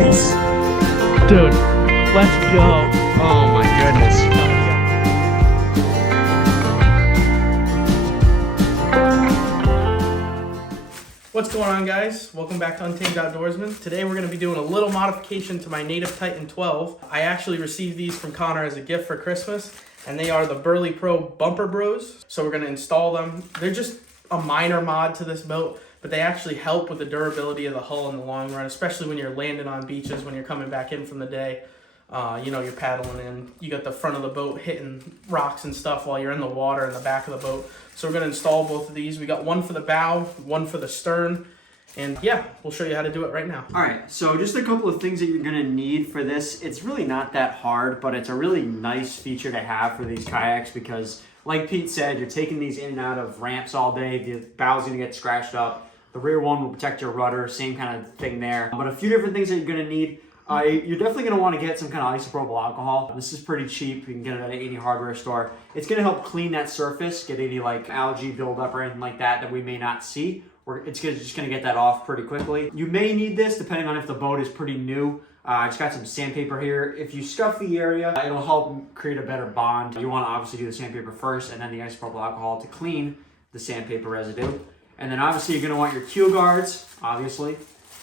Nice. Dude, let's go. Oh my goodness. What's going on, guys? Welcome back to Untamed Outdoorsmen. Today we're going to be doing a little modification to my Native Titan 12. I actually received these from Connor as a gift for Christmas, and they are the BerleyPro bumper bros. So we're going to install them. They're just a minor mod to this boat, but they actually help with the durability of the hull in the long run, especially when you're landing on beaches, when you're coming back in from the day. You're paddling in, you got the front of the boat hitting rocks and stuff while you're in the water in the back of the boat. So we're going to install both of these. We got one for the bow, one for the stern, and yeah, we'll show you how to do it right now. All right, so just a couple of things that you're gonna need for this. It's really not that hard, but it's a really nice feature to have for these kayaks because, like Pete said, you're taking these in and out of ramps all day. The bow's gonna get scratched up. The rear one will protect your rudder, same kind of thing there. But a few different things that you're gonna need. You're definitely going to want to get some kind of isopropyl alcohol. This is pretty cheap. You can get it at any hardware store. It's going to help clean that surface, get any like algae buildup or anything like that we may not see. It's just going to get that off pretty quickly. You may need this depending on if the boat is pretty new. I just got some sandpaper here. If you scuff the area, it'll help create a better bond. You want to obviously do the sandpaper first and then the isopropyl alcohol to clean the sandpaper residue. And then obviously you're going to want your keel guards, obviously.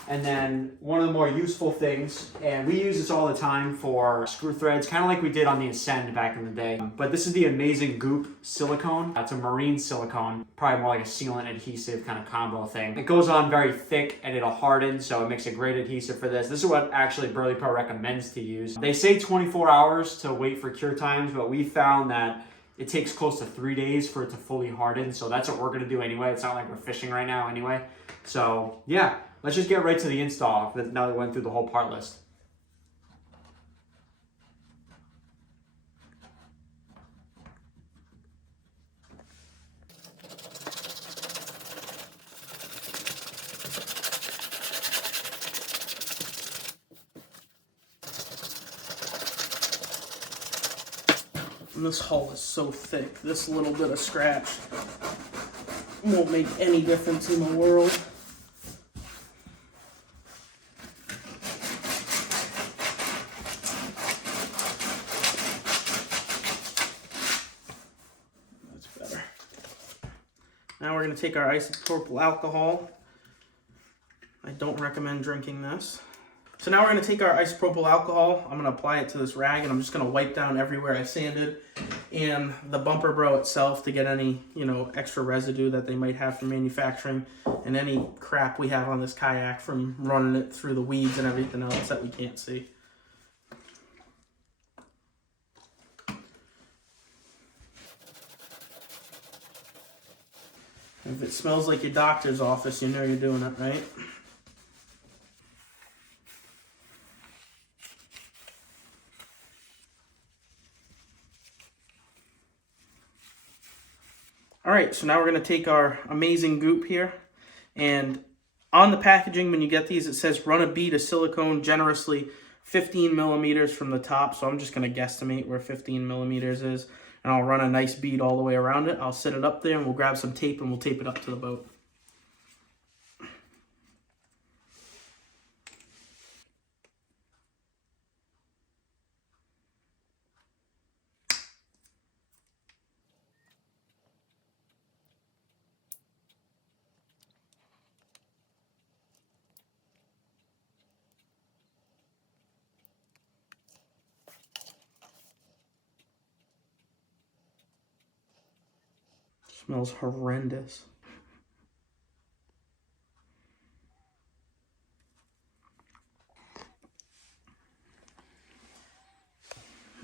And then one of the more useful things, and we use this all the time for screw threads, kind of like we did on the Ascend back in the day. But this is the Amazing Goop silicone. It's a marine silicone, probably more like a sealant adhesive kind of combo thing. It goes on very thick and it'll harden, so it makes a great adhesive for this. This is what actually BerleyPro recommends to use. They say 24 hours to wait for cure times, but we found that it takes close to 3 days for it to fully harden. So that's what we're gonna do anyway. It's not like we're fishing right now anyway. So yeah. Let's just get right to the install now that we went through the whole part list. And this hull is so thick, this little bit of scratch won't make any difference in the world. Now we're going to take our isopropyl alcohol. I don't recommend drinking this. So now we're going to take our isopropyl alcohol. I'm going to apply it to this rag and I'm just going to wipe down everywhere I sanded and the bumper bro itself to get any, extra residue that they might have from manufacturing and any crap we have on this kayak from running it through the weeds and everything else that we can't see. If it smells like your doctor's office, you know you're doing it right. All right, so now we're going to take our Amazing Goop here. And on the packaging, when you get these, it says run a bead of silicone generously 15 millimeters from the top. So I'm just going to guesstimate where 15 millimeters is. And I'll run a nice bead all the way around it. I'll set it up there and we'll grab some tape and we'll tape it up to the boat. Smells horrendous.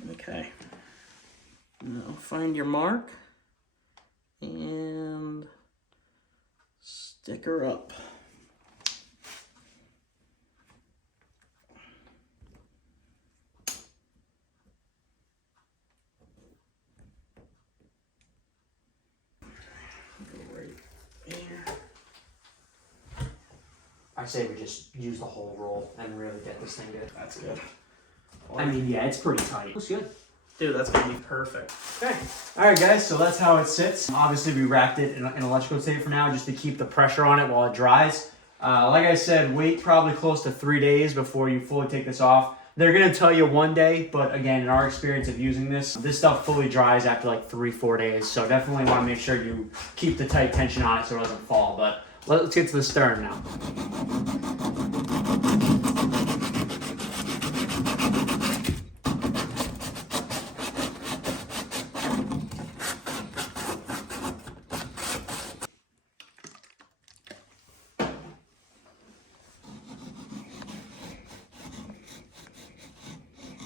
Okay. Now find your mark and stick her up. I say we just use the whole roll and really get this thing good. That's good. I mean, yeah, it's pretty tight. Looks good. Dude, that's gonna be perfect. Okay. All right, guys, so that's how it sits. Obviously, we wrapped it in electrical tape for now just to keep the pressure on it while it dries. Like I said, wait probably close to 3 days before you fully take this off. They're gonna tell you 1 day, but again, in our experience of using this stuff fully dries after like 3-4 days. So definitely want to make sure you keep the tight tension on it so it doesn't fall. But let's get to the stern now.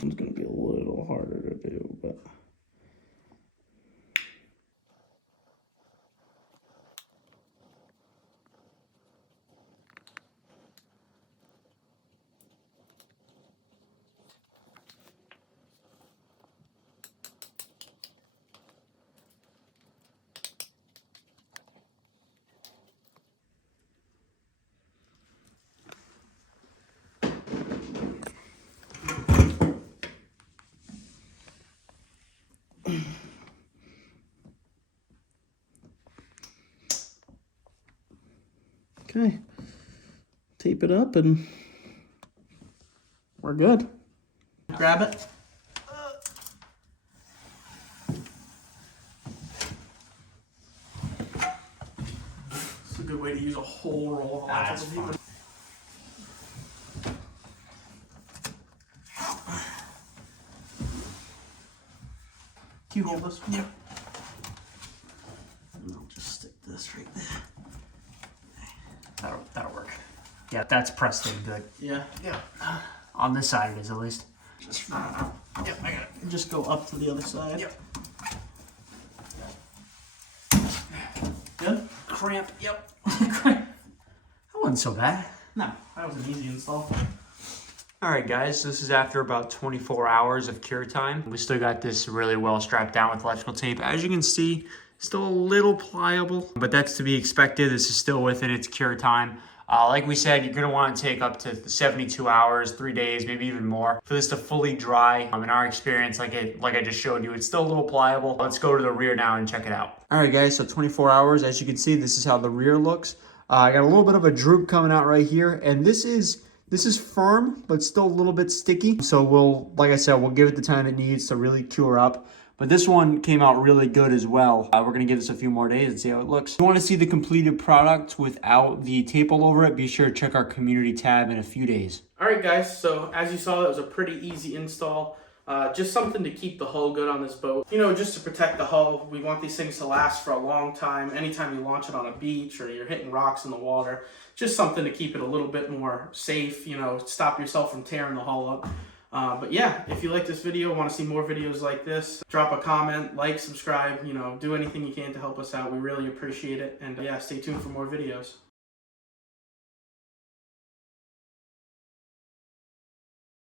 It's going to be a little harder to do, but... Okay, tape it up and we're good. Grab it. It's a good way to use a whole roll. That's fun. Can you hold this one? Yep. And I'll just stick this right there. That'll work. Yeah, that's pressed in good. Yeah. Yeah. On this side it is at least. Just yep, I got it. Just go up to the other side. Yep. Good? Cramp, yep. That wasn't so bad. No, that was an easy install. Alright guys, this is after about 24 hours of cure time. We still got this really well strapped down with electrical tape. As you can see, still a little pliable, but that's to be expected. This is still within its cure time. Like we said, you're going to want to take up to 72 hours, 3 days, maybe even more for this to fully dry. In our experience, like I just showed you, it's still a little pliable. Let's go to the rear now and check it out. All right, guys, so 24 hours. As you can see, this is how the rear looks. I got a little bit of a droop coming out right here, and this is firm, but still a little bit sticky. So like I said, we'll give it the time it needs to really cure up. But this one came out really good as well. We're gonna give this a few more days and see how it looks. If you wanna see the completed product without the tape all over it, be sure to check our community tab in a few days. All right, guys, so as you saw, that was a pretty easy install. Just something to keep the hull good on this boat. You know, just to protect the hull. We want these things to last for a long time. Anytime you launch it on a beach or you're hitting rocks in the water, just something to keep it a little bit more safe, you know, stop yourself from tearing the hull up. But yeah, if you like this video, want to see more videos like this, drop a comment, like, subscribe, you know, do anything you can to help us out. We really appreciate it. And yeah, stay tuned for more videos.